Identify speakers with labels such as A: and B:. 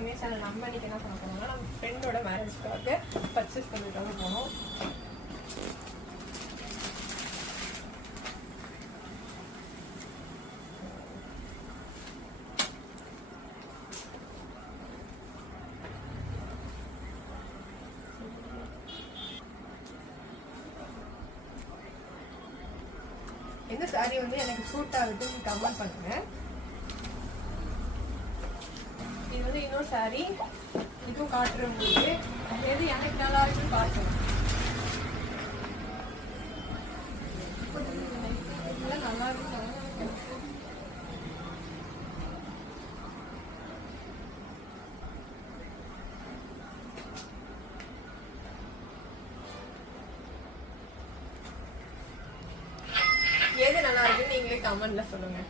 A: சமய சேனல் நம்ம இன்னைக்கு என்ன பண்ண போனோம்னா நம்ம ஃப்ரெண்டோட மேரேஜ்க்காக பர்ச்சேஸ் பண்ணிட்டு போனோம். எந்த சாரி வந்து எனக்கு சூட் ஆகுதுன்னு கமெண்ட் பண்ணுங்க. மெட்ரோ சாரி இதுவும் காட்டுறேன் உங்களுக்கு. எது எனக்கு நல்லா இருக்குன்னு பார்க்கணும் நல்லா இருக்கும் எது நல்லா இருக்குன்னு நீங்களே கமெண்ட்ல சொல்லுங்க.